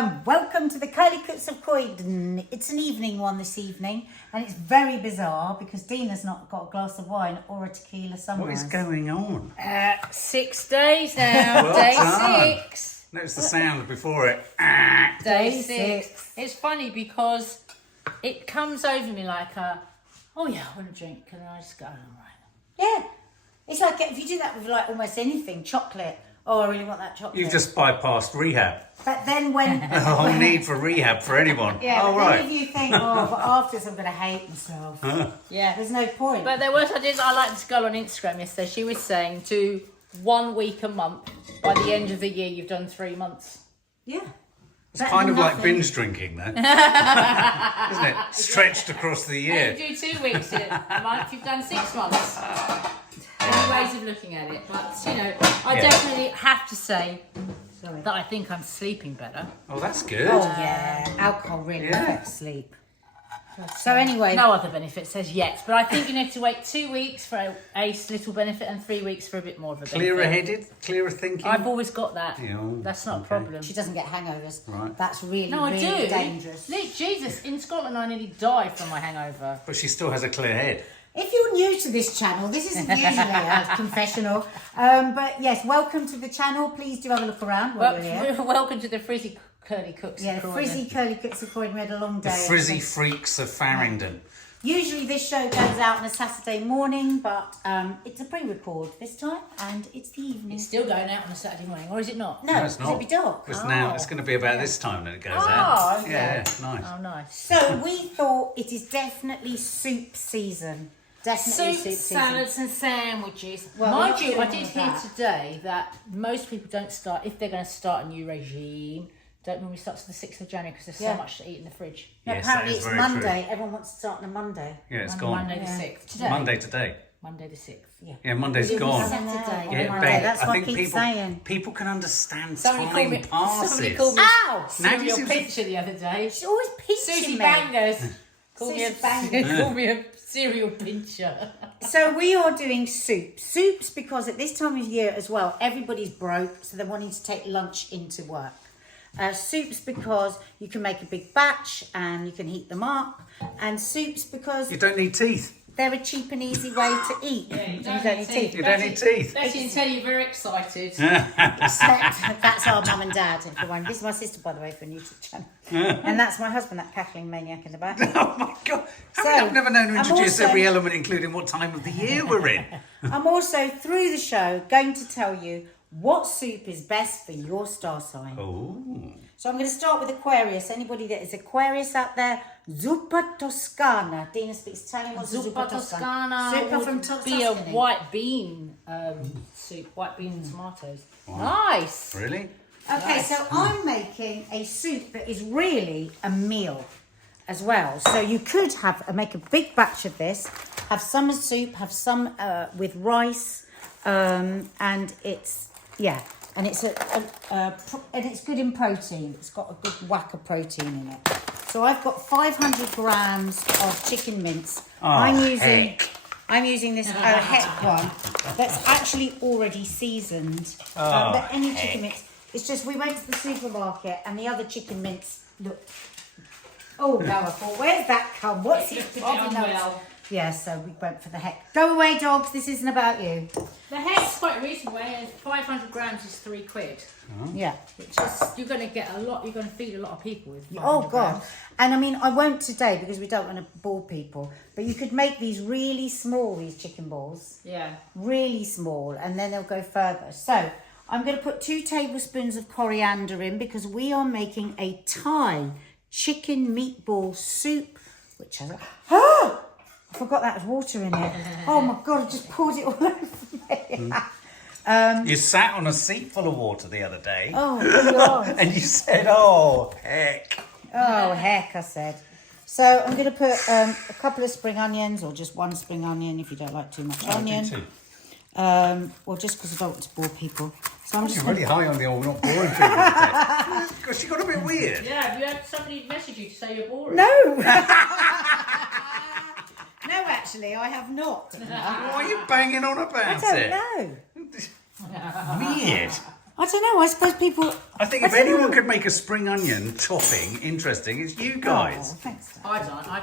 and welcome to the Curly Cooks of CROYDON. It's an evening one this evening, and it's very bizarre because Dina's not got a glass of wine or a tequila sunrise. What is going on? 6 days now. Well Day done. 6. Notice the sound before it. Day 6. It's funny because it comes over me like oh yeah, I want a drink, and I just go, all right. Yeah, it's like if you do that with like almost anything, chocolate. Oh, I really want that chocolate. You've just bypassed rehab. But then when... The whole need for rehab for anyone. Yeah, oh, but right. then if you think, oh, but afterwards I'm going to hate myself. Yeah. There's no point. But there was, I liked this girl on Instagram yesterday. She was saying do 1 week a month. By the end of the year, you've done 3 months. Yeah. It's kind of like binge drinking, though. Isn't it? Stretched across the year. You do 2 weeks a month, you've done 6 months. Many ways of looking at it. But, you know, I definitely have to say that I think I'm sleeping better. Oh, that's good. Oh, yeah. Alcohol really affects sleep. So anyway... No other benefits as yet. But I think you need to wait 2 weeks for a little benefit and 3 weeks for a bit more of a benefit. Clearer-headed? Clearer thinking? I've always got that. Yeah, that's not a problem. She doesn't get hangovers. Right. That's really, No, I really do. dangerous. Look, Jesus, in Scotland I nearly died from my hangover. But she still has a clear head. If you're new to this channel, this isn't usually a confessional. But yes, welcome to the channel. Please do have a look around while we're here. Welcome to the Frizzy Curly Cooks. Yeah, the Frizzy Curly Cooks of CROYDON. We had a long day. The Frizzy Freaks of Farringdon. Usually this show goes out on a Saturday morning, but it's a pre-record this time, and it's the evening. It's still going out on a Saturday morning, or is it not? No, it's not. it'll be dark. Because now it's going to be about this time that it goes out. okay. Yeah, nice. Oh, nice. So we thought it is definitely soup season. Definitely soup season. Salads and sandwiches. Well, Mind we're you, not I doing did all hear that. today that most people don't start, if they're going to start a new regime, don't normally start till the 6th of January because there's so much to eat in the fridge. No, Yes, apparently that is it's very Monday. Everyone wants to start on a Monday. Yeah, it's gone. Monday the 6th. Today. Monday today. Monday the 6th. Yeah. Yeah, Monday's It'll be gone. Saturday. Yeah, Monday. babe, That's I what I think keep people, saying. people can understand Somebody time passes. Somebody called me Ow! cereal seem to- pincher the other day. She's always pinching Susie me. Bangers called me Susie Bangers. called me a cereal pincher. So we are doing soup. Soups because at this time of year as well, everybody's broke, so they're wanting to take lunch into work. Soups because you can make a big batch and you can heat them up. And soups because You don't need teeth. they're a cheap and easy way to eat. You don't need teeth. You don't need teeth. Betty can tell you very excited. Except that's our mum and dad, everyone. This is my sister, by the way, for a YouTube channel. And that's my husband, that cackling maniac in the back. Oh my God. So, I've never known to I'm introduce also- every element, including what time of the year we're in. I'm also, through the show, going to tell you what soup is best for your star sign. Oh. So I'm going to start with Aquarius. Anybody that is Aquarius out there, zuppa toscana. Dina speaks Italian. What's Zuppa Toscana Zuppa from would be a Tuscany. white bean soup, white bean and tomatoes. Nice. Really? Okay, so I'm making a soup that is really a meal as well. So you could make a big batch of this, have some as soup, have some with rice, and it's and it's and it's good in protein. It's got a good whack of protein in it. So I've got 500 grams of chicken mince. I'm using this heck one that's actually already seasoned. But any chicken mince. It's just we went to the supermarket and the other chicken mince looked. Oh no! I thought, where's that come? What's it? Yeah, so we went for the heck. Go away, dogs. This isn't about you. The heck's quite reasonable. 500 grams is £3. Yeah. Which is, you're going to get a lot. You're going to feed a lot of people with. 500 Oh God. grams. And I mean, I won't today because we don't want to bore people. But you could make these really small, these chicken balls. Yeah. Really small, and then they'll go further. So I'm going to put 2 tablespoons of coriander in because we are making a Thai chicken meatball soup, which has I forgot that was water in it. Oh my God, I just poured it all over me. You sat on a seat full of water the other day. Oh God. And you said, oh, heck. Oh heck, I said. So I'm going to put a couple of spring onions, or just 1 spring onion if you don't like too much onion. Too. Or just because I don't want to bore people. So I'm just You're really high on the old not boring people today. Gosh, you got a bit weird. Yeah. Have you had somebody message you to say you're boring? No. No, actually, I have not. Why are you banging on about I don't it? know. Weird. I don't know. I suppose people. I think if anyone could make a spring onion topping interesting, it's you guys. Oh, thanks. I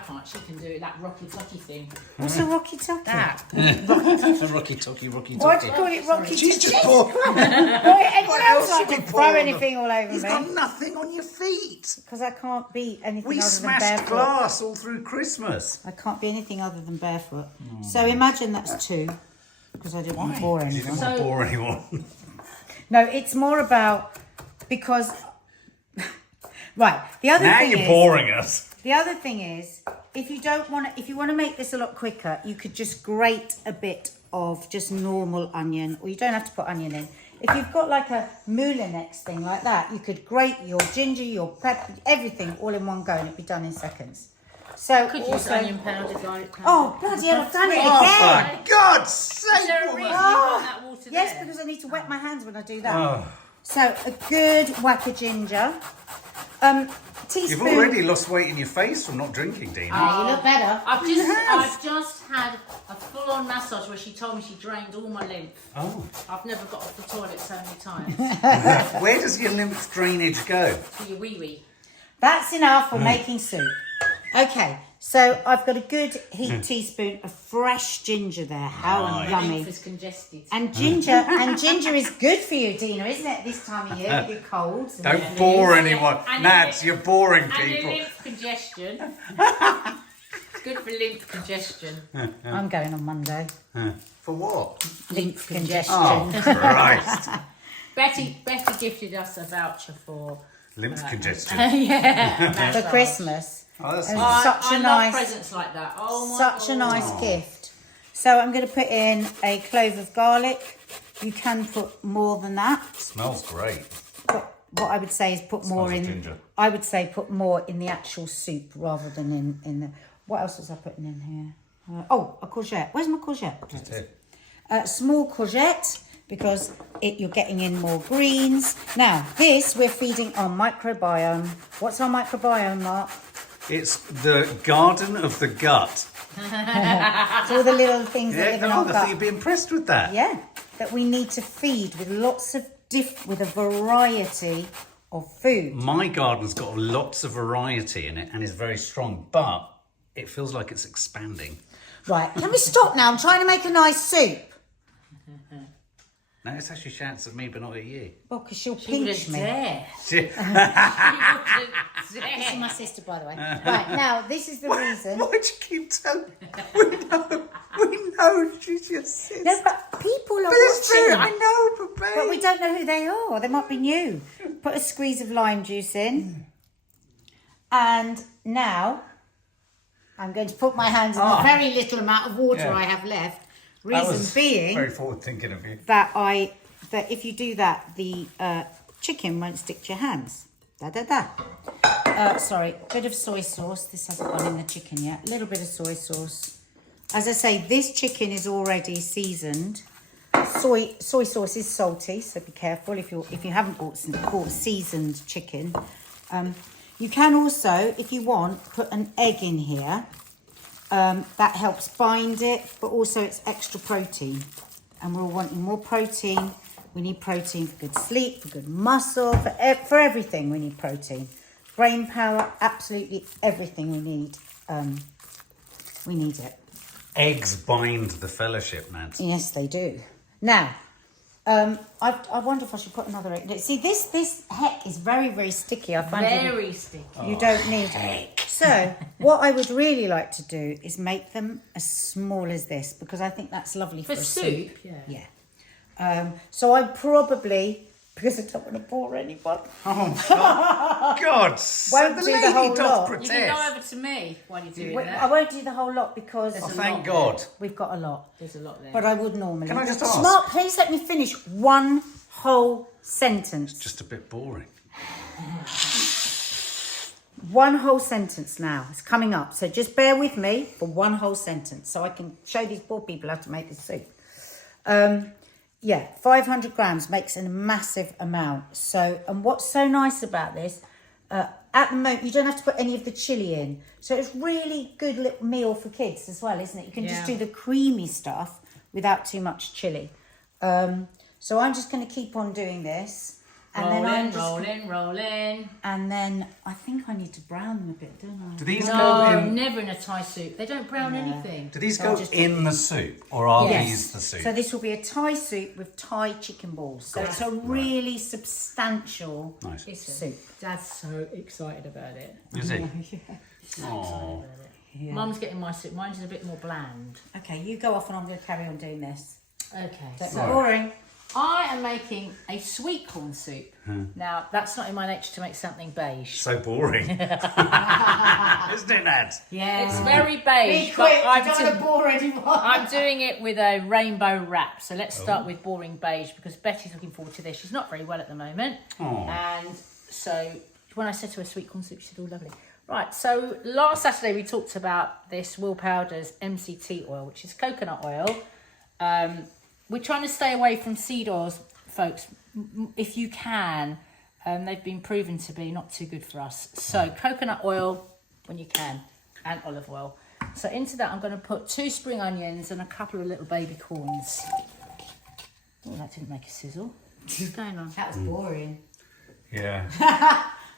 can't. She can do it, that rocky tocky thing. What's a rocky tocky? That. Rocky talkie. Why do you call it rocky She's tocky? just poor. Why anyone else else like would to be throw pouring anything all over You've me? got nothing on your feet. Because I can't be anything We other than smashed barefoot. glass all through Christmas. I can't be anything other than barefoot. So imagine that's 2, because I didn't want to bore You anyone. didn't want to bore anyone. No, it's more about because. Right. The other Now thing you're is, boring us. The other thing is, if you don't want to, if you want to make this a lot quicker, you could just grate a bit of just normal onion, or you don't have to put onion in. If you've got like a moulinex thing like that, you could grate your ginger, your pepper, everything all in one go, and it'd be done in seconds. So Could use also, onion powder, garlic powder. oh bloody hell, I've done it Oh, again. for God's Is there sake, a reason woman. you want that water Yes, there? because I need to wet my hands when I do that. Oh, So a good whack of ginger, teaspoon. you've already lost weight in your face from not drinking, Dina. You look better. I've just had a full-on massage where she told me she drained all my lymph. Oh. I've never got off the toilet so many times. Where does your lymph drainage go? To your wee-wee. That's enough for making soup. Okay, so I've got a good heaped teaspoon of fresh ginger there. How Right. yummy! Lymph is congested. And ginger is good for you, Dina, isn't it? This time of year with your colds. and Don't everything. bore anyone. And Nads, you're boring And people. your lymph congestion. It's good for lymph congestion. I'm going on Monday. For what? Lymph congestion. Oh, Christ. Betty gifted us a voucher for Lymph congestion. For Christmas. Oh, that's And nice. such a I love nice, presents like that. Oh my such God. a nice gift. So I'm going to put in a clove of garlic. You can put more than that. Smells great. But what I would say is put more Smells in. of ginger. I would say put more in the actual soup rather than in the. What else was I putting in here? A courgette. Where's my courgette? Just here. Small courgette because you're getting in more greens. Now this we're feeding our microbiome. What's our microbiome, Mark? It's the garden of the gut. It's all the little things that Yeah, live in go our on, I gut. think you'd be impressed with that. Yeah, that we need to feed with lots of with a variety of food. My garden's got lots of variety in it and is very strong, but it feels like it's expanding. Right, can we stop now? I'm trying to make a nice soup. No, it's actually shouts at me, but not at you. Well, because she'll She wouldn't pinch me. dare. She- She wouldn't This is dare. my sister, by the way. Right, now, this is the reason. Why'd you keep telling me? We know she's your sister. No, but people are But it's true, watching. I know, but babe. But we don't know who they are. They might be new. Put a squeeze of lime juice in. And now, I'm going to put my hands in the very little amount of water Yeah. I have left. That Reason was being very forward thinking of you. that if you do that, the chicken won't stick to your hands. Sorry, bit of soy sauce. This hasn't gone in the chicken yet. A little bit of soy sauce. As I say, this chicken is already seasoned. Soy sauce is salty, so be careful if you haven't bought seasoned chicken. You can also, if you want, put an egg in here. That helps bind it, but also it's extra protein. And we're wanting more protein. We need protein for good sleep, for good muscle, for everything we need protein. Brain power, absolutely everything we need. We need it. Eggs bind the fellowship, Nads. Yes, they do. Now, I wonder if I should put another egg. See, this heck is very, very sticky. I find it. Very sticky. You don't need it. So, what I would really like to do is make them as small as this because I think that's lovely for For a soup, soup. yeah. Yeah. So I probably, because I don't want to bore anyone, Oh, God. God, Won't the do the lady whole doth lot. protest. You can go over to me while you're doing I that. won't do the whole lot because Oh, thank God. we've got a lot. There's a lot there. But I would normally. Can I just ask? Mark, please let me finish one whole sentence. Just a bit boring. One whole sentence now. It's coming up. So just bear with me for one whole sentence so I can show these poor people how to make this soup. 500 grams makes a massive amount. So, and what's so nice about this, at the moment, you don't have to put any of the chilli in. So it's really good little meal for kids as well, isn't it? You can just Yeah. do the creamy stuff without too much chilli. So I'm just going to keep on doing this. And Rolling. And then I think I need to brown them a bit, don't I? Do these go No, in? never in a Thai soup. They don't brown anything. Do these I'll go just in the soup, or are Yes. these the soup? So this will be a Thai soup with Thai chicken balls. So it's a really substantial Nice. soup. Dad's so excited about it. Is it? Excited about it. Mum's getting my soup. Mine's a bit more bland. Okay, you go off and I'm going to carry on doing this. Okay. Don't So be boring. I am making a sweet corn soup. Now, that's not in my nature to make something beige. So boring. Isn't it, Nat? Yeah. It's very beige, but I'm doing it with a rainbow wrap. So let's start with boring beige because Betty's looking forward to this. She's not very well at the moment. Oh. And so when I said to her sweet corn soup, she said, oh, lovely. Right, so last Saturday we talked about this Will Powder's MCT oil, which is coconut oil. We're trying to stay away from seed oils, folks, if you can. They've been proven to be not too good for us. So coconut oil when you can, and olive oil. So into that I'm going to put 2 spring onions and a couple of little baby corns. Oh, that didn't make a sizzle. What's going on? That was boring. Yeah.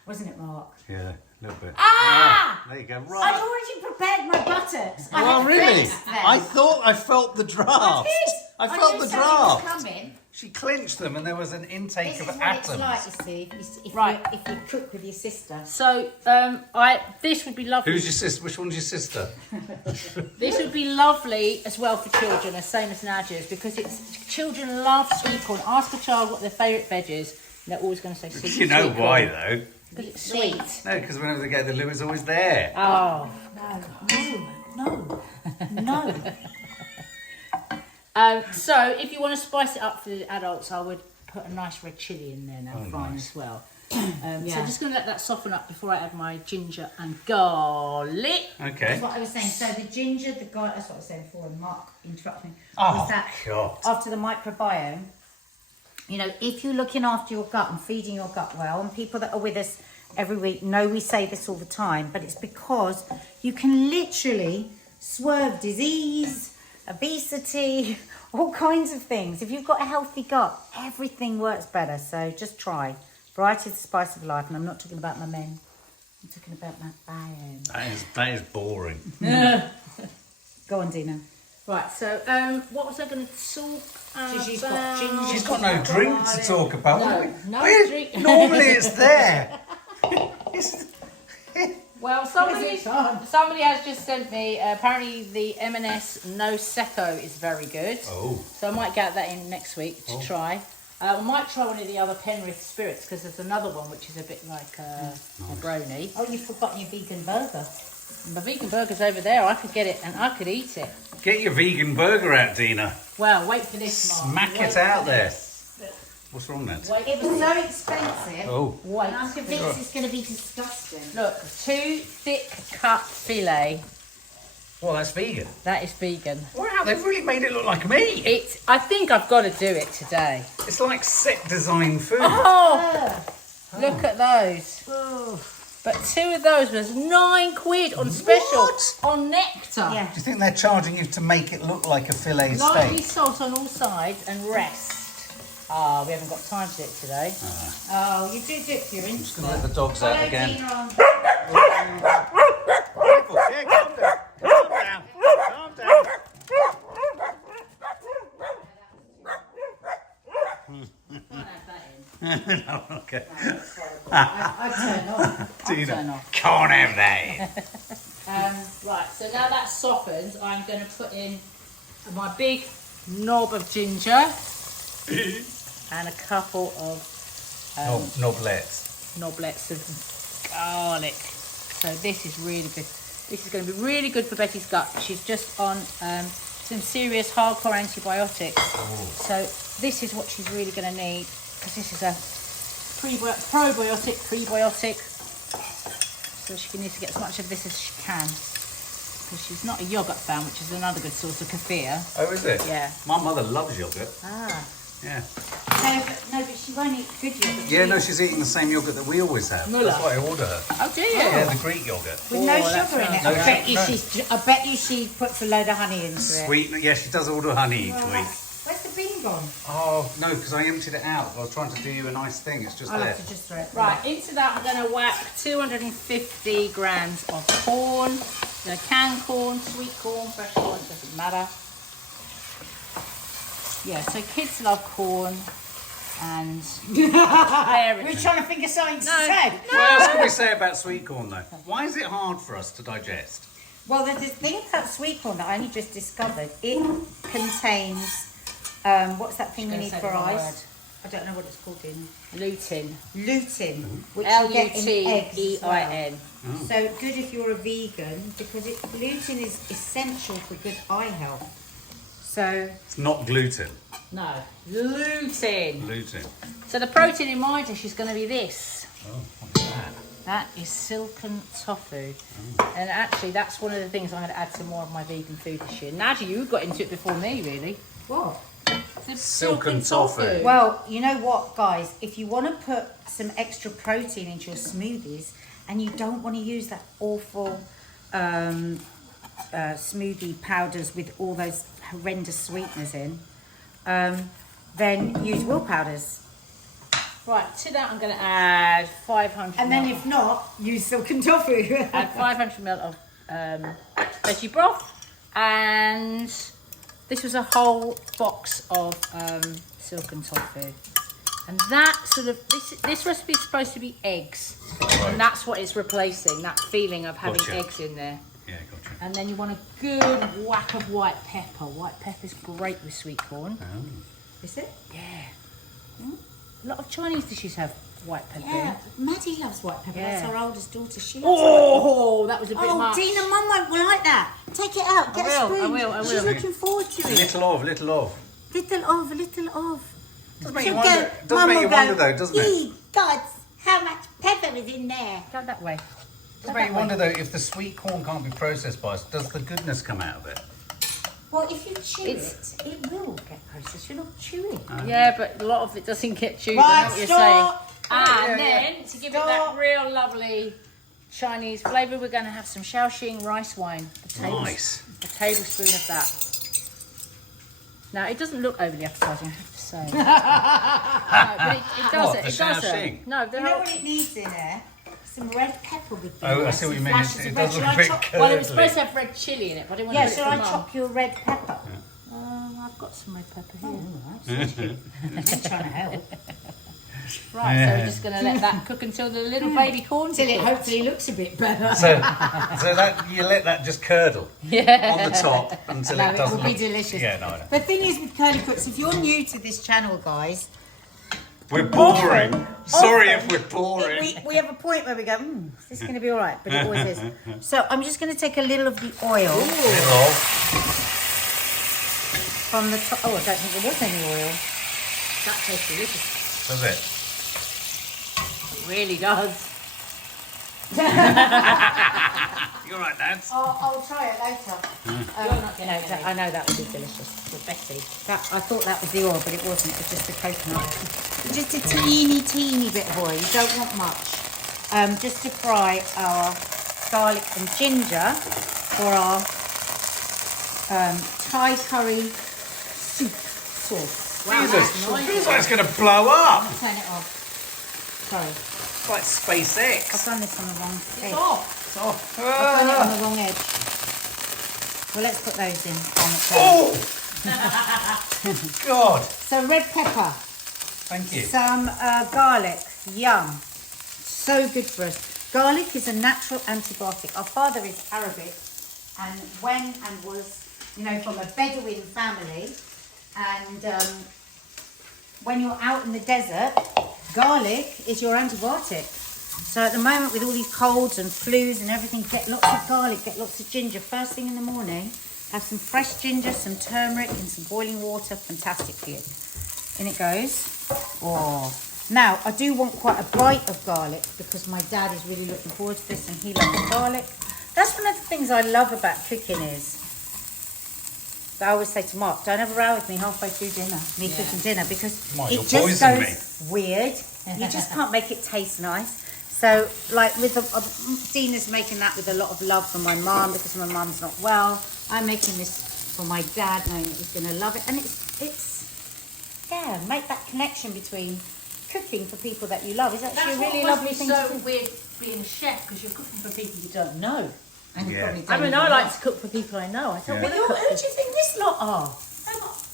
Wasn't it, Mark? Yeah. A little bit. Ah! There you go. I'd Right. already prepared my buttocks. Oh, really? I I thought I felt the draft. I felt the draft. Coming. She clinched them, and there was an intake This of is what atoms. it's like, you see, if Right. you cook with your sister. So this would be lovely. Who's your sister? Which one's your sister? This would be lovely as well for children, the same as Nadia's, because children love sweet corn. Ask a child what their favourite veg is, and they're always going to say sweet. You know sweet why, corn. though? Because it's sweet. No, because whenever they get the loo, it's always there. Oh. No. So if you want to spice it up for the adults, I would put a nice red chilli in there now, fine nice. as well. So I'm just going to let that soften up before I add my ginger and garlic. Okay. That's what I was saying. So the ginger, the garlic, that's what I was saying before, and Mark interrupted me. Oh, was that God. after the microbiome, you know, if you're looking after your gut and feeding your gut well, and people that are with us every week know we say this all the time, but it's because you can literally swerve disease, obesity, all kinds of things. If you've got a healthy gut, everything works better. So just try. Variety is the spice of life, and I'm not talking about my men. I'm talking about my biome. That is boring. Go on, Dina. Right, so what was I going to talk about? She's got ginger. She's got no drink to talk about. No drink. Normally it's there. Well, somebody has just sent me, apparently the M&S No Secco is very good. Oh. So I might get that in next week to try. I might try one of the other Penrith spirits because there's another one which is a bit like a brony. Oh, you've forgotten your vegan burger. The vegan burger's over there. I could get it and I could eat it. Get your vegan burger out, Dina. Well, wait for this, Mark. Smack Wait it out for there. this. What's wrong, Ned? Wait. It was so expensive. Oh. Wait. And I'm convinced it's going to be disgusting. Look, 2 thick cut filet. Well, that's vegan. That is vegan. Wow, they've really made it look like me. I think I've got to do it today. It's like set design food. Oh, look at those. Oh. But 2 of those was £9 on special What? on Nectar. Yeah. Do you think they're charging you to make it look like a fillet Lightly steak? salt on all sides and rest. Ah, we haven't got time to do it today. Oh, you do it for your I'm just Insta. going to let the dogs out Hello, again. Dina, on- Yeah, calm down. Calm down. Calm down. No, okay. I've turned off. turn Dina, off. can't have that. Right, so now that's softened, I'm going to put in my big knob of ginger and a couple of Noblets. knoblets of garlic. So this is really good. This is going to be really good for Betty's gut. She's just on some serious hardcore antibiotics. So this is what she's really going to need because this is a prebiotic. So she needs to get as much of this as she can because she's not a yoghurt fan, which is another good source of kefir. Oh, is it? Yeah. My mother loves yogurt. Ah. Yeah. No, but she won't eat good yogurt. Yeah, no, she's eating the same yogurt that we always have. Muller. That's why I order her. Oh, do you? Yeah, the Greek yogurt. With no Oh, that sugar in it. sounds I bet you she puts a load of honey into it. Sweet. Yeah, she does order honey each week. Where's the bin thing gone? Oh, no, because I emptied it out. I was trying to do you a nice thing. It's just I'll there. have to just throw it. Right, into that I'm going to whack 250 grams of corn. Canned corn, sweet corn, fresh corn, doesn't matter. Yeah, so kids love corn and We're parents. trying to think of something to say. What else can we say about sweet corn, though? Why is it hard for us to digest? Well, there's this thing about sweet corn that I only just discovered. It contains, what's that thing we need for ice? I don't know what it's called in. Lutein. Lutein, which you get in eggs as well. Lutein. So good if you're a vegan, because lutein is essential for good eye health. So It's not gluten. No, lutein. Gluten. So the protein in my dish is going to be this. Oh, what's that? That is silken tofu. And actually, that's one of the things I'm going to add to more of my vegan food this year. Nadia, you got into it before me, really. what? The Silken tofu. Well, you know what, guys? If you want to put some extra protein into your smoothies, and you don't want to use that awful smoothie powders with all those horrendous sweeteners in, then use will powders. Right, to that I'm going to add 500 And then ml. if not, use silken tofu. Add 500 ml of veggie broth. And this was a whole box of silken tofu. And that sort of, this recipe is supposed to be eggs. Right. And that's what it's replacing, that feeling of having Gotcha. eggs in there. Yeah, gotcha. And then you want a good whack of white pepper. White pepper's great with sweet corn. Oh. Is it? Yeah. A lot of Chinese dishes have white pepper. Yeah, Maddie loves white pepper. Yeah. That's our oldest daughter. She loves Oh, that was a bit Oh, much. Dina, Mum won't like that. Take it out. Get a spoon. I will. She's looking forward to it. Little of. Little of. Does make She'll you wonder, go, does Mum make will you go, wonder though, doesn't it? "Yee, God, how much pepper is in there?" Go that way. Does make you wonder though, if the sweet corn can't be processed by us, does the goodness come out of it? Well, if you chew it will get processed. You're not chewing. Yeah, but a lot of it doesn't get chewed. I Right, know what you're stop. saying. And Yeah, then, to give it that Stop. real lovely Chinese flavour, we're going to have some Shaoxing rice wine. Nice. A tablespoon of that. Now, it doesn't look overly appetising, I have to say. No, but it does What, it. the It does Shaoxing? it. No, the You know whole... what it needs in there? Some red pepper would be Oh, I nice, see what you some mean. flashes It of does red. look a Shall I bit chop- Well, it was curdly. supposed to have red chilli in it, but I didn't want Yeah, to put shall it I for chop your red pepper? I've got some red pepper here. I'm trying to help. Right, so we're just going to let that cook until the little baby corn Until it hopefully looks a bit better. So that you let that just curdle on the top until No, it it doesn't will be look- delicious. Yeah, no, I know. The thing is with curly cooks, if you're new to this channel, guys, We're boring. Sorry if we're boring. we have a point where we go, is this going to be all right? But it always is. So I'm just going to take a little of the oil Little. from the top. Oh, I don't think there was any oil. That tastes delicious. Does it? It really does. You're right, lads. I'll try it later. I know that would be delicious. For Betty. I thought that was the oil, but it wasn't. It was just the coconut. Just a teeny bit of oil. You don't want much. Just to fry our garlic and ginger for our Thai curry soup sauce. Wow, Jesus, that's nice. feels like it's going to blow up. Turn it off. Sorry, It's like SpaceX. I've done this on the wrong edge. off. I've done it on the wrong edge. Well, let's put those in. Oh! God. So red pepper. Thank you. Some garlic, yum. So good for us. Garlic is a natural antibiotic. Our father is Arabic and was, from a Bedouin family. And when you're out in the desert, garlic is your antibiotic. So at the moment with all these colds and flus and everything, get lots of garlic, get lots of ginger. First thing in the morning, have some fresh ginger, some turmeric and some boiling water. Fantastic for you. In it goes. Oh, now I do want quite a bite of garlic because my dad is really looking forward to this and he loves garlic. That's one of the things I love about cooking is that I always say to Mark, don't have a row with me halfway through dinner, cooking dinner, because Mark, it you're just poisoning goes weird. You just can't make it taste nice. So, like with Dina's making that with a lot of love for my mum because my mum's not well. I'm making this for my dad, knowing that he's going to love it, and it's yeah, make that connection between cooking for people that you love. Is actually That's a really what lovely must be thing so to do. weird being a chef because you're cooking for people you don't know. And you Yeah. probably I don't mean, even I like know. to cook for people I know. I don't Yeah. want to Who cook do you think this lot are?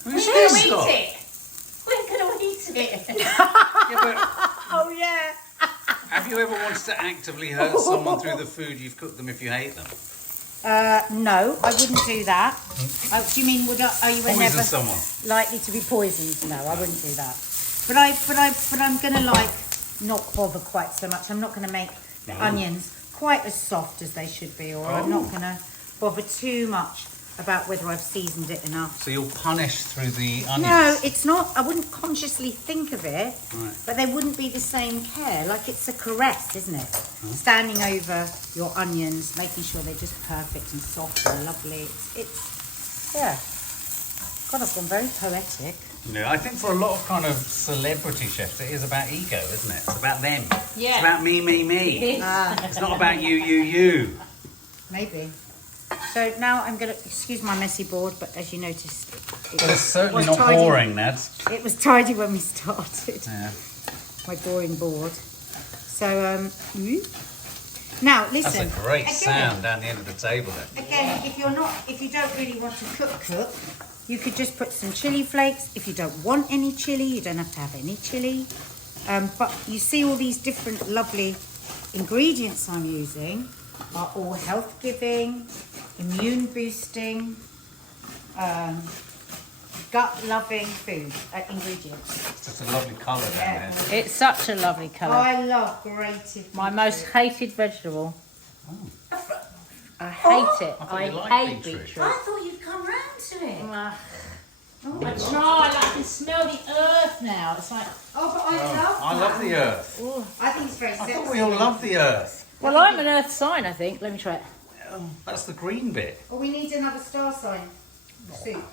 We're Who's going to this eat lot? it. We're going to eat it. Yeah, but Oh yeah. have you ever wanted to actively hurt someone through the food you've cooked them if you hate them? No, I wouldn't do that. Do you mean are you Poison never someone. likely to be poisoned? No, I wouldn't do that. But I'm gonna not bother quite so much. I'm not gonna make the onions quite as soft as they should be, or I'm not gonna bother too much about whether I've seasoned it enough. So you'll punish through the onions? No, it's not. I wouldn't consciously think of it, Right. but they wouldn't be the same care. Like it's a caress, isn't it? Standing over your onions, making sure they're just perfect and soft and lovely. It's yeah. God, I've gone very poetic. No, I think for a lot of kind of celebrity chefs, it is about ego, isn't it? It's about them. Yeah. It's about me, me, me. Ah, It's not about you, you, you. maybe. So now I'm gonna excuse my messy board, but as you noticed, But it's certainly was not tidy. boring, Nads. It was tidy when we started. Yeah. My boring board. So now That's listen. a great again, sound down the end of the table there. Again, if you don't really want to cook, you could just put some chili flakes. If you don't want any chili, you don't have to have any chili. But you see all these different lovely ingredients I'm using are all health giving, immune boosting, gut loving food ingredients. It's just a lovely colour down Yeah. there. It's such a lovely colour. I love grated. My most hated vegetable. I hate it. I thought I you liked hate beetroot. beetroot. I thought you'd come round to it. I try. I can smell the earth now. It's like, Oh, but I love I love the earth. I think it's very I sexy. thought we all love the earth. well, I'm an earth sign, I think. Let me try it. Oh, that's the green bit. Oh, we need another star sign soup.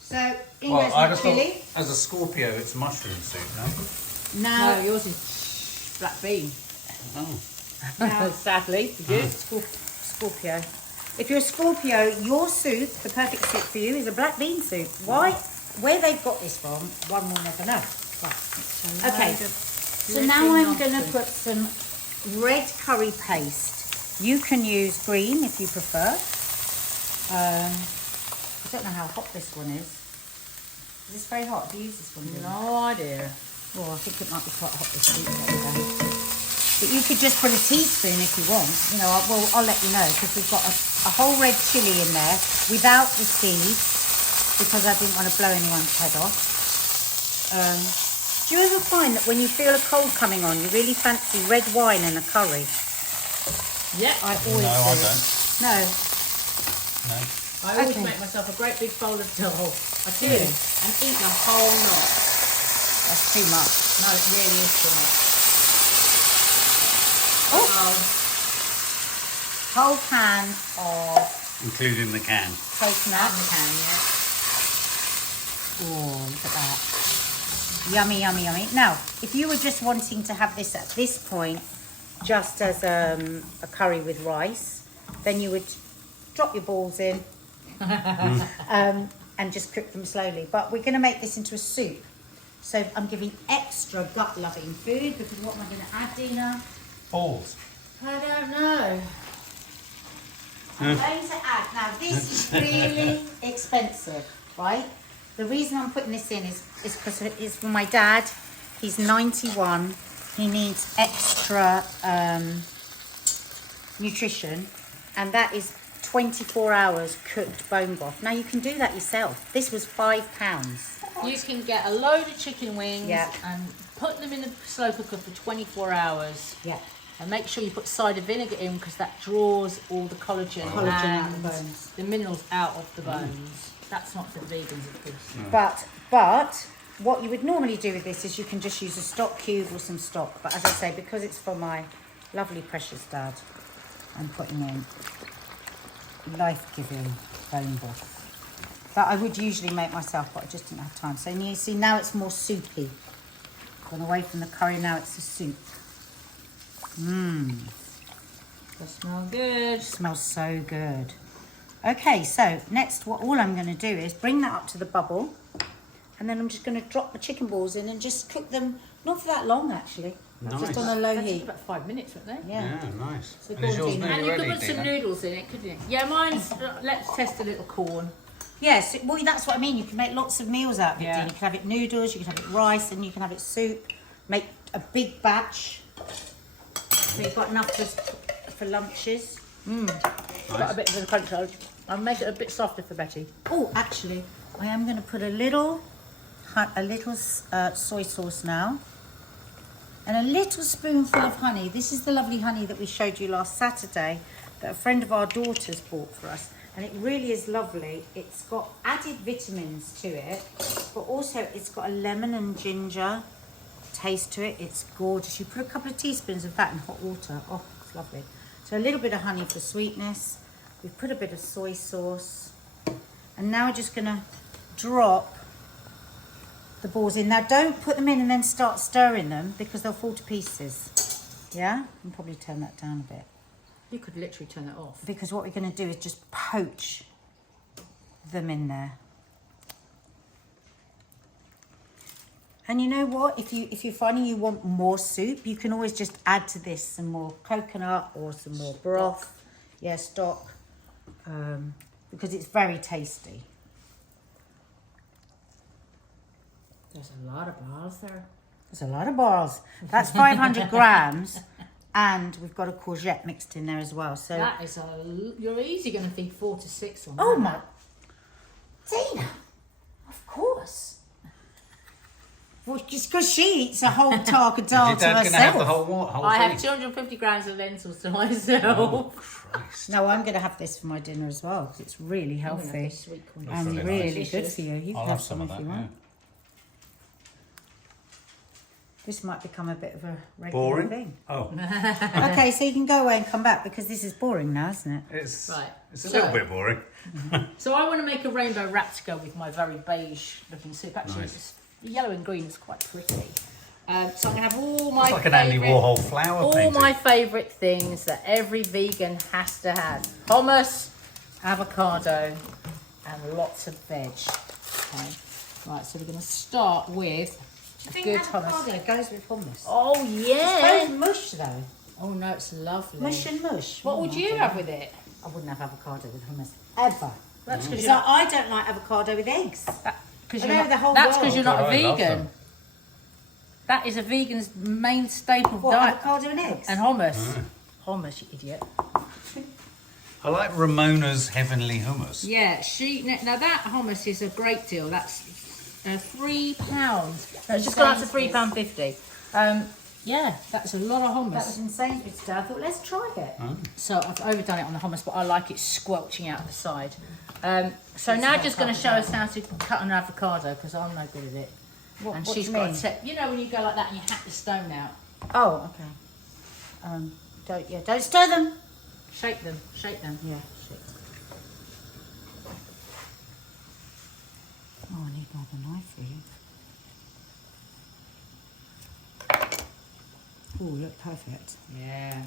So, in Well, goes I my just chilli. thought, as a Scorpio, it's mushroom soup, no? Now, No, yours is black bean. Oh. Sadly, you. Scorpio. If you're a Scorpio, your soup, the perfect soup for you, is a black bean soup. Why? Where they've got this from, one will never know. Right. Okay, so now I'm going to put some red curry paste. You can use green if you prefer. I don't know how hot this one is. Is this very hot? Do you use this one? Lily? No idea. Oh, I think it might be quite hot this week. But you could just put a teaspoon if you want. You know, I'll let you know because we've got a whole red chilli in there without the seeds because I didn't want to blow anyone's head off. Do you ever find that when you feel a cold coming on, you really fancy red wine and a curry? Yeah, I always No, I do. don't. No. No. I always Okay. make myself a great big bowl of dough. I do. Do you? And eat the whole lot. That's too much. No, it really is too much. Oh. Whole can of Including the can. coconut. yeah. Oh, look at that. Yummy, yummy, yummy. Now, if you were just wanting to have this at this point, just as a curry with rice, then you would drop your balls in and just cook them slowly. But we're going to make this into a soup. So I'm giving extra gut-loving food because what am I going to add, Dina? Balls. I don't know. I'm going to add, now this is really expensive, right? The reason I'm putting this in is because it's for my dad. He's 91. He needs extra nutrition, and that is 24 hours cooked bone broth. Now you can do that yourself. This was £5. You can get a load of chicken wings Yeah. and put them in the slow cooker for 24 hours. Yeah. And make sure you put cider vinegar in because that draws all the collagen, Collagen out and of the bones. the minerals out of the bones. That's not for the vegans, of course. But what you would normally do with this is you can just use a stock cube or some stock. But as I say, because it's for my lovely precious dad, I'm putting in life-giving bone broth that I would usually make myself, but I just didn't have time. So you see now it's more soupy. Gone away from the curry, now it's a soup. Does smell good. Smells so good. Okay, so next all I'm going to do is bring that up to the bubble, And then I'm just going to drop the chicken balls in and just cook them, not for that long actually. Nice. Just on a low That took heat. about 5 minutes, weren't they? Yeah. Yeah, nice. So And is yours Gordon- nearly And you ready, could put some Dina? noodles in it, couldn't you? Yeah, mine's. Let's test a little corn. Yes, well, that's what I mean. You can make lots of meals out of it. Yeah. Dean. You can have it noodles, you can have it rice, and you can have it soup. Make a big batch. So you've got enough for lunches. Got a bit of a crunch. I'll make it a bit softer for Betty. Oh, actually, I am going to put a little soy sauce now. And a little spoonful of honey. This is the lovely honey that we showed you last Saturday that a friend of our daughter's bought for us. And it really is lovely. It's got added vitamins to it, but also it's got a lemon and ginger taste to it. It's gorgeous. You put a couple of teaspoons of that in hot water. Oh, it's lovely. So a little bit of honey for sweetness. We've put a bit of soy sauce. And now we're just going to drop the balls in. Now don't put them in and then start stirring them because they'll fall to pieces. Yeah? And probably turn that down a bit. You could literally turn it off. Because what we're going to do is just poach them in there. And you know what? If you're finding you want more soup, you can always just add to this some more coconut or some more broth. Yeah, stock. Because it's very tasty. There's a lot of bars there. There's a lot of balls. That's 500 grams. And we've got a courgette mixed in there as well. So That is you're easy going to feed 4 to 6 on oh that. my, Tina, of course. Well, just because she eats a whole tarka dal Your to dad herself. going to have the whole I thing? have 250 grams of lentils to myself. Oh, Christ. No, I'm going to have this for my dinner as well because it's really I'm gonna have healthy this sweet corn. and really really nice. good for you. You I'll can have some of if that, you yeah. want. This might become a bit of a regular Boring? thing. Oh, Okay, so you can go away and come back because this is boring now, isn't it? it's, Right. it's a So- little bit boring. So I want to make a rainbow wrap to go with my very beige looking soup. Actually, Nice. it's, the yellow and green is quite pretty. So I'm going to have all my It's like an Andy favourite- Warhol flower all painting. my favourite things that every vegan has to have. Hummus, avocado, and lots of veg. Okay. Right, so we're going to start with a good hummus. avocado goes with hummus? Oh, It's yeah. both mush though. Oh, no, it's lovely. Mush and mush. What Oh, would my you God. have with it? I wouldn't have avocado with hummus ever. That's because So you're not, I don't like avocado with eggs. cause I you're know not, the whole that's world. because you're not God, a I love vegan. them. That is a vegan's main staple What, diet. avocado and eggs? And hummus. Hummus, you idiot. I like Ramona's Heavenly Hummus. Yeah, now that hummus is a great deal. That's £3. No, it's just gone up to £3.50. Yeah, that's a lot of That was hummus. in Sainsbury's today. I thought, let's try it. So I've overdone it on the hummus, but I like it squelching out the side. So now just going to show us how to cut an avocado because I'm no good at it. What, And what she's do you got mean? a set. You know when you go like that and you hack the stone out. Oh, okay. Don't stir them. Shake them, shake them. Yeah, shit. Oh, I need another knife for you. Oh, look perfect. Yeah.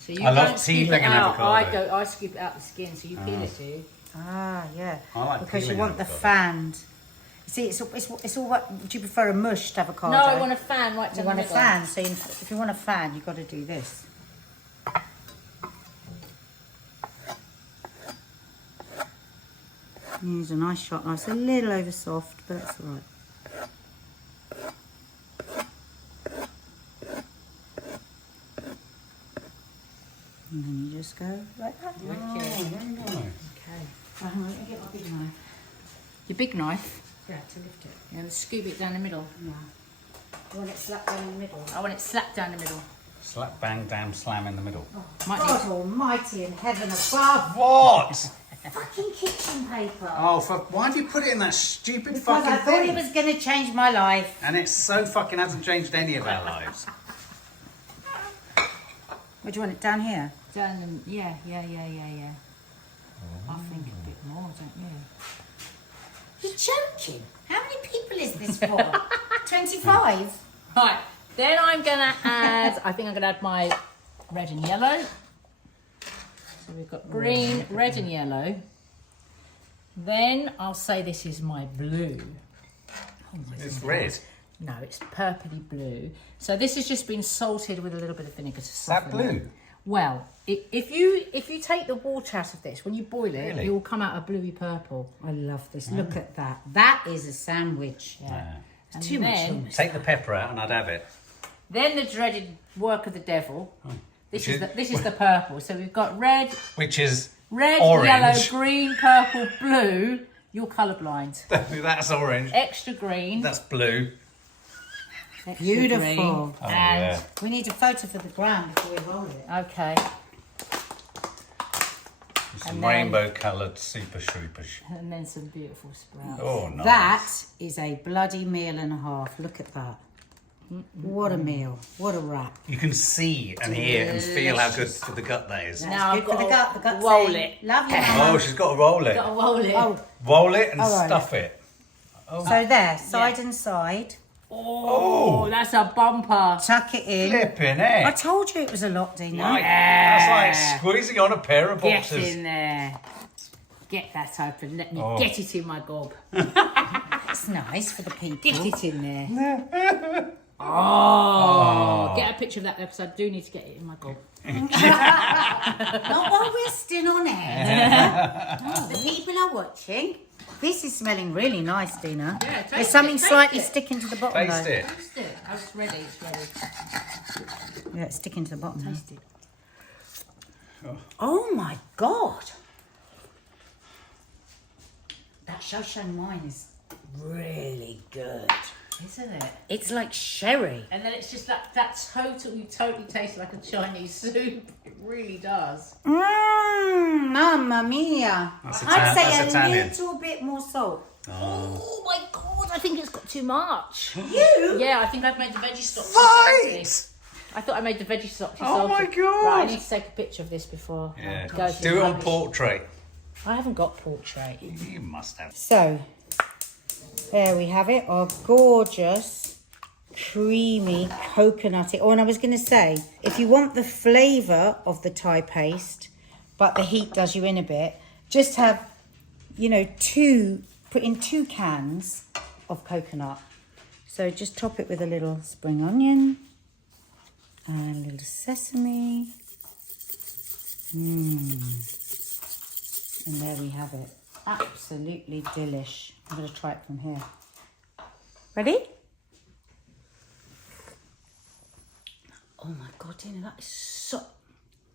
So you I love don't scoop it peeling an out. avocado. I scoop out the skin, so you peel it, do you? Ah, yeah. I like because you peeling want the avocado. fanned. You see, it's all what. Do you prefer a mushed avocado? No, I want a fan right You down want the a middle. fan, so if you want a fan, you've got to do this. Use a nice sharp knife. It's a little over soft, but that's all right. And then you just go like that. Okay. Very nice. Okay. Hang on, let me get my big knife. Your big knife. Yeah, to lift it. And scoop it down the middle. Yeah. You want it slapped down in the middle. I want it slapped down the middle. Slap, bang, damn, slam in the middle. Might God almighty in heaven above. What? Fucking kitchen paper. Oh, why have you put it in that stupid Because fucking I thought thing? it was going to change my life. And it so fucking hasn't changed any of our lives. Where do you want it? Down here? down the, yeah. I think a bit more, don't you? You're joking. How many people is this for? 25? Right, then I'm gonna add, I think I'm gonna add my red and yellow. So we've got green, red and yellow. Then I'll say this is my blue. It's red. No, it's purpley blue. So this has just been salted with a little bit of vinegar to Is that soften blue? it. Well, if you take the water out of this, when you boil it, Really? it will come out a bluey purple. I love this. Look at that. That is a sandwich. Yeah. And Too much then, hummus. Take the pepper out and I'd have it. then the dreaded work of the devil. This is the purple. So we've got red, Which is yellow, orange. green, purple, blue. You're colourblind. That's orange. Extra green. That's blue. Extra Beautiful. green, Oh, and yeah. We need a photo for the gram before we roll it. okay, Some And then- rainbow-coloured super shroopers. and then some beautiful sprouts. Oh, nice. That is a bloody meal and a half. Look at that. What a meal. What a wrap. You can see and hear and feel how good for the gut that is. Now Good I've for the got gut. The gut's roll saying, it. Love you, Oh, Mum. she's got to roll it. Got to roll it. Oh, Roll it and All right. stuff it. so there, side and side. Oh, that's a bumper. Tuck it in. Flipping I it. told you it was a lot, Dina. That's like squeezing on a pair of Get boxers. in there. Get that open. Let me Oh. get it in my gob. That's nice for the people. Get it in there. Oh, get a picture of that there because I do need to get it in my gob. Not while we're still on it. Oh, the people are watching. This is smelling really nice, Dina. Yeah, taste There's something it, taste slightly it. sticking to the bottom Taste though. it. Taste it. Oh, it's ready. It's ready. Yeah, it's sticking to the bottom. now. Taste it. Oh my god. That Shoshan wine is really good. Isn't it? It's like sherry. And then it's just that totally tastes like a Chinese soup. It really does. Mamma mia. That's I'd say that's Italian. a little bit more salt. Oh my god, I think it's got too much. You? Yeah, I think I've made the veggie stock too Fight! salty. I thought I made the veggie stock too Oh salty. my God. Right, I need to take a picture of this before Yeah. it goes to Do the it on rubbish. portrait. I haven't got portrait. You must have. So, there we have it. Our gorgeous, creamy, coconutty. Oh, and I was going to say, if you want the flavour of the Thai paste, but the heat does you in a bit, just have, put in 2 cans of coconut. So just top it with a little spring onion and a little sesame. And there we have it. Absolutely delish. I'm going to try it from here. Ready? Oh my God, Dina, that is so...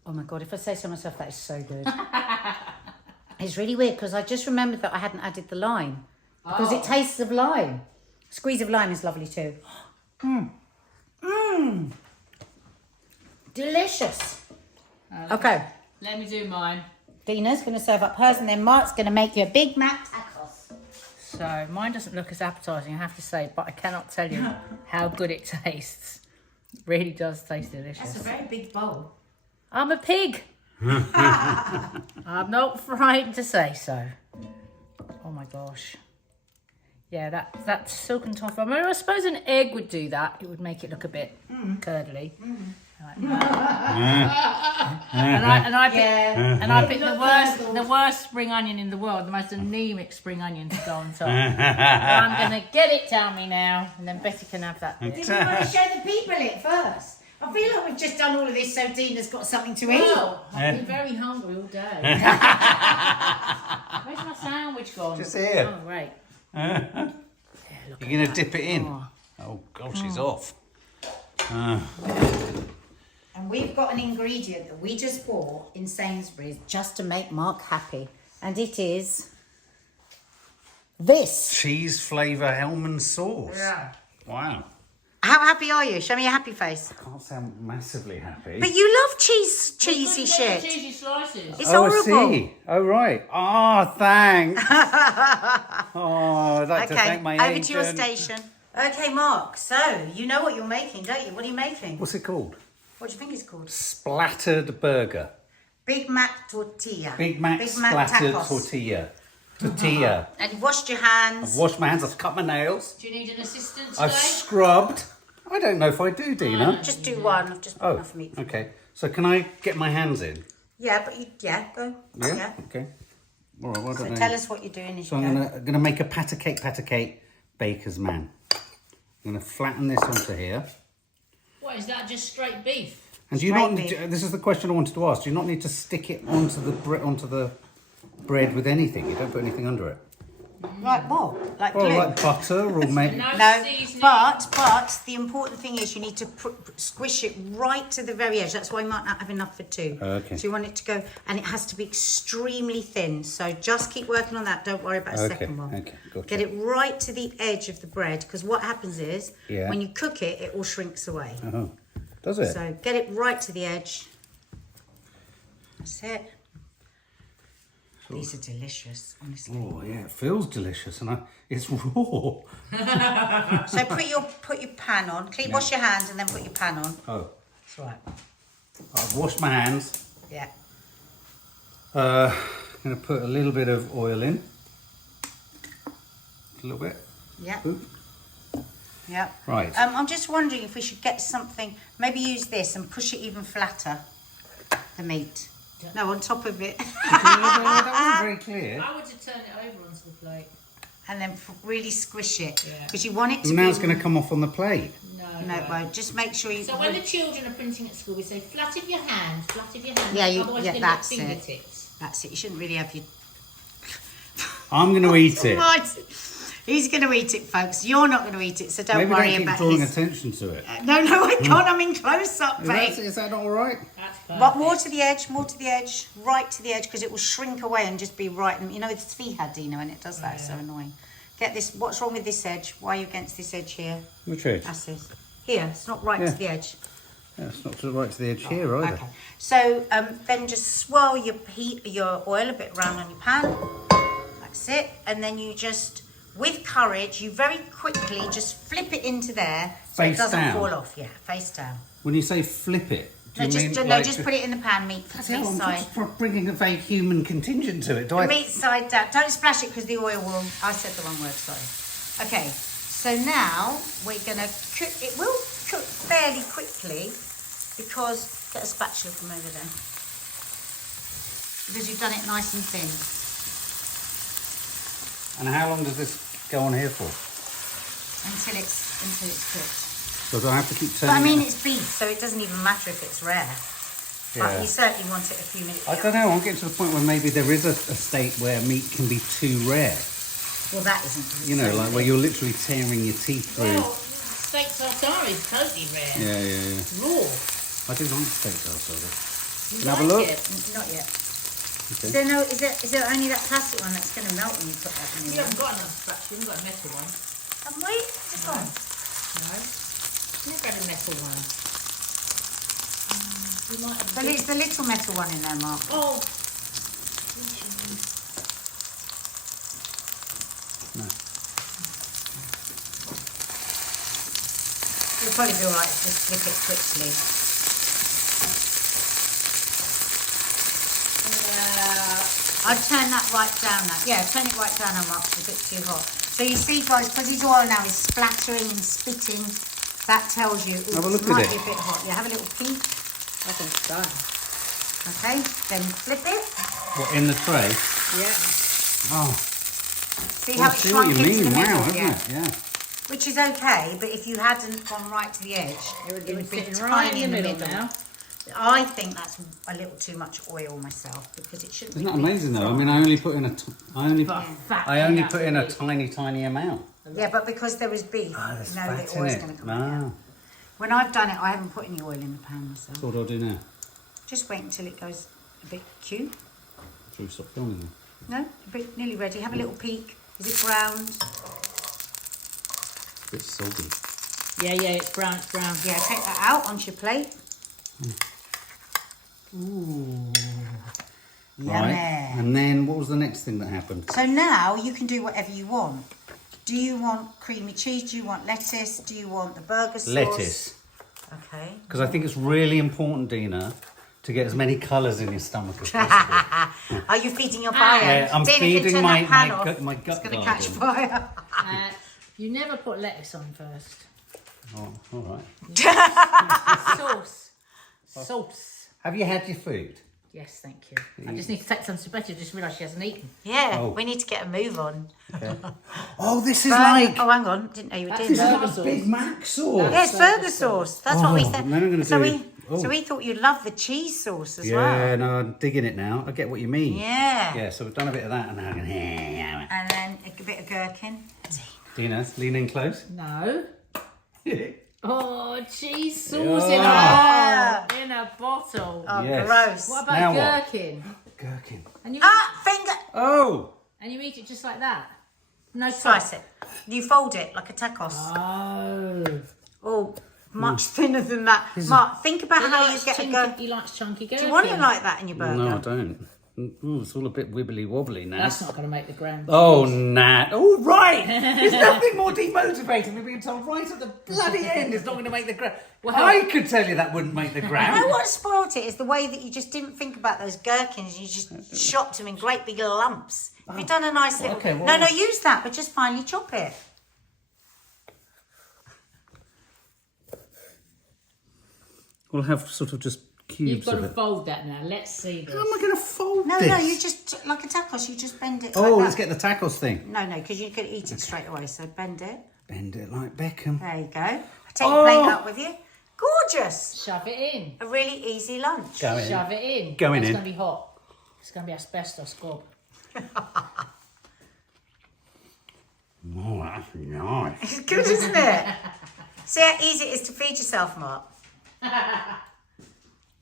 Oh my God, if I say so myself, that is so good. It's really weird because I just remembered that I hadn't added the lime. Because it tastes of lime. Squeeze of lime is lovely too. Delicious. Okay, Let me do mine. Dina's going to serve up hers and then Mark's going to make you a Big Mac tacos. So mine doesn't look as appetising, I have to say, but I cannot tell you how good it tastes. It really does taste delicious. That's a very big bowl. I'm a pig. I'm not frightened to say so. Oh my gosh. Yeah, that silken tofu. I mean, I suppose an egg would do that. It would make it look a bit curdly. And I picked the worst spring onion in the world, the most anemic spring onion to go on top. I'm gonna get it down me now, and then Betty can have that bit. Did we want to show the people it first? I feel like we've just done all of this so Dina's got something to eat. Well, I've been very hungry all day. Where's my sandwich gone? Just here. Oh, right. You're going to dip it in. Oh, God, she's off. And we've got an ingredient that we just bought in Sainsbury's just to make Mark happy. And it is this. Cheese flavour Hellman sauce. Yeah. Wow. How happy are you? Show me your happy face. Can't sound massively happy. But you love cheesy shit. Cheesy slices. It's Oh, horrible. I see. Oh, right. Oh, thanks. I'd like to thank my over agent. to your station. Okay, Mark. So you know what you're making, don't you? What are you making? What's it called? What do you think it's called? Splattered burger. Big Mac tortilla. Big Mac splattered tacos. tortilla. Tortilla. And you've washed your hands. I've washed my hands. I've cut my nails. Do you need an assistant today? I've scrubbed. I don't know if I do, Dina. Just do one. I've just put Oh, enough meat. okay. So can I get my hands in? Yeah, but go. Yeah. Okay. All right. Well, I So don't know. tell us what you're doing as So you I'm go. gonna make a patty cake, baker's man. I'm going to flatten this onto here. What, is that just straight beef? And do you not? This is the question I wanted to ask. Do you not need to stick it onto the bread with anything? You don't put anything under it. Like what? Like Well, glue? like butter or maybe. No, seasoning. but the important thing is you need to squish it right to the very edge. That's why you might not have enough for two. Okay. So you want it to go, and it has to be extremely thin. So just keep working on that. Don't worry about a second one. Okay, gotcha. Get it right to the edge of the bread, because what happens is Yeah. when you cook it, it all shrinks away. Oh, does it? So get it right to the edge. That's it. These are delicious, honestly. Oh yeah, it feels delicious, and it's raw. So put your pan on. Wash your hands and then put your pan on. Oh, That's right. I've washed my hands. Yeah. I'm going to put a little bit of oil in. A little bit. Yeah. Oop. Yeah. Right. I'm just wondering if we should get something. Maybe use this and push it even flatter. The meat. No, on top of it. That wasn't very clear. I would just turn it over onto the plate. And then really squish it. Yeah. Because you want it to Now be... it's going to come off on the plate. No, it won't. Just make sure you... So when the children are printing at school, we say flat of your hand, flat of your hand. Yeah, otherwise yeah, they that's get it. fingertips. That's it. You shouldn't really have your... I'm going to eat it. Right. He's going to eat it, folks. You're not going to eat it, so don't Maybe worry don't keep about drawing his... attention to it. No, I can't. I'm in close up, babe. Is that not all right? That's perfect. But more to the edge, right to the edge, because it will shrink away and just be right. You know, it's Sawalha-Adderleys when it does that. It's so annoying. Get this. What's wrong with this edge? Why are you against this edge here? Which edge? That's this. Here, it's not right Yeah. to the edge. Yeah, it's not to right to the edge here either. Okay. So then just swirl your oil a bit round on your pan. That's it. And then you just, with courage, you very quickly just flip it into there so Face it doesn't down? fall off. Yeah, face down. When you say flip it, do you mean Just put it in the pan, meat I'm side. just bringing a vague human contingent to it. Do I? Meat side down. Don't splash it because the oil will... I said the wrong word, sorry. Okay, so now we're going to cook... It will cook fairly quickly because... Get a spatula from over there. Because you've done it nice and thin. And how long does this go on here for? Until it's cooked. So do I have to keep But I turning? mean, it's beef, so it doesn't even matter if it's rare. But Yeah. you certainly want it a few minutes. I don't know. I'm getting to the point where maybe there is a state where meat can be too rare. Well, that isn't. You know, like where you're literally tearing your teeth through. Well, steak tartare is totally rare. Yeah. Raw. I do like steak tartare. You Can I have a like look? it? Not yet. Okay. Is there only that plastic one that's going to melt when you put that in You the haven't got another spatula, you haven't got a metal one. Have we? It's gone. No. You've got a metal one. You might have But it's the little metal one in there, Mark. Oh. No. You'll probably be alright if you just flip it quickly. I'd turn that right down now. Yeah, turn it right down now, Mark. It's a bit too hot. So you see, guys, because his oil now is splattering and spitting, that tells you Have a look it at might it. be a bit hot. Yeah, have a little peek. I think it's done. Okay, then flip it. What, in the tray? Yeah. Oh, See I how it's see what shrunk you into mean. the middle? Wow, hasn't Yeah. it? Yeah. Which is okay, but if you hadn't gone right to the edge, It would be tiny right in the middle now. I think that's a little too much oil myself because it shouldn't. Isn't that be amazing though? I fried. mean, I only put in I only put in a tiny amount. Yeah, but because there was beef, There's you know fat the in oil's it. going to come No. out. When I've done it, I haven't put any oil in the pan myself. So what do I do now? Just wait until it goes a bit cute. Should we stop filming then? No, a bit nearly ready. Have a little peek. Is it browned? A bit soggy. Yeah, it's brown, it's brown. Yeah, take that out onto your plate. Ooh. Yummy. Right. And then what was the next thing that happened? So now you can do whatever you want. Do you want creamy cheese? Do you want lettuce? Do you want the burger sauce? Lettuce. Okay. Because I think it's really important, Dina, to get as many colours in your stomach as possible. Are you feeding your fire? Yeah, I'm Dina, if you feeding turn my- that pan my off, gut- my gut It's going to garden. catch fire. You never put lettuce on first. Oh, all right. Sauce. Have you had your food? Yes, thank you. I just need to take some spaghetti. I just realised she hasn't eaten. Yeah, Oh. we need to get a move on. Oh, this is like... Oh, hang on. Didn't know you were doing This is that. like a Big Mac sauce. Yeah, it's burger sauce. That's what we Oh, said. then I'm gonna So do- so we thought you'd love the cheese sauce as Yeah, well. no, I'm digging it now. I get what you mean. Yeah. Yeah, so we've done a bit of that and now I'm going to... And then a bit of gherkin. Dina, lean in close. No. Oh, cheese sauce Yeah. in a bottle. Oh, Yes. gross. What Now about what? gherkin? Gherkin. And you Finger. Oh! and you eat it just like that. No Slice it. You fold it like a tacos. Oh. Oh, much thinner than that. Mark, think about how you get a gherkin. He likes chunky gherkin. Do you want it like that in your burger? No, I don't. Ooh, it's all a bit wibbly wobbly now. That's not going to make the gram. Oh, Nat. Oh, right. There's nothing more demotivating than being told right at the bloody end it's not going to make the gram. Well, I could tell you that wouldn't make the You know gram. what spoilt it is the way that you just didn't think about those gherkins. You just chopped them in great big lumps. If you've done a nice little... okay, well- No, use that, but just finely chop it. We'll have sort of just You've cubes got of to it. fold that now. Let's see this. How am I going to fold No, this? you just, like a tacos, you just bend it Oh, like let's that. get the tacos thing. No, because you could eat it straight away, so bend it. Bend it like Beckham. There you go. Take your plate up with you. Gorgeous. Shove it in. A really easy lunch. Go in. Shove it in. Going It's in. going to be hot. It's going to be asbestos, gob. Oh, that's nice. It's good, isn't it? See how easy it is to feed yourself, Mark?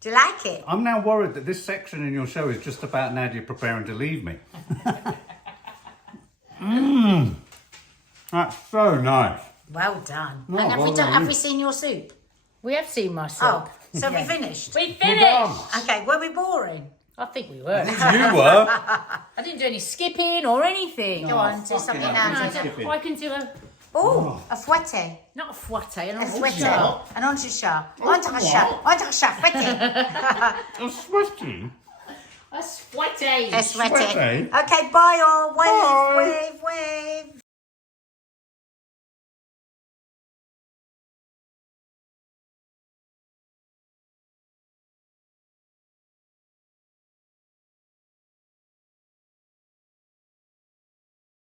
Do you like it? I'm now worried that this section in your show is just about Nadia preparing to leave me. That's so nice. Well done. Well, and have, well we done, done. have we seen your soup? We have seen my soup. Oh, so we finished? We Well finished. Okay, were we boring? I think we were. You were. I didn't do any skipping or anything. Go on, do something No, now. skipping. I can do a, Oh, a fouette. not a fouette, an A fouette. entrechot. An entrechot. Entrechot. Fouette. I'm sweaty. A fouette. A fouette. Fouette. Okay, bye all. Well,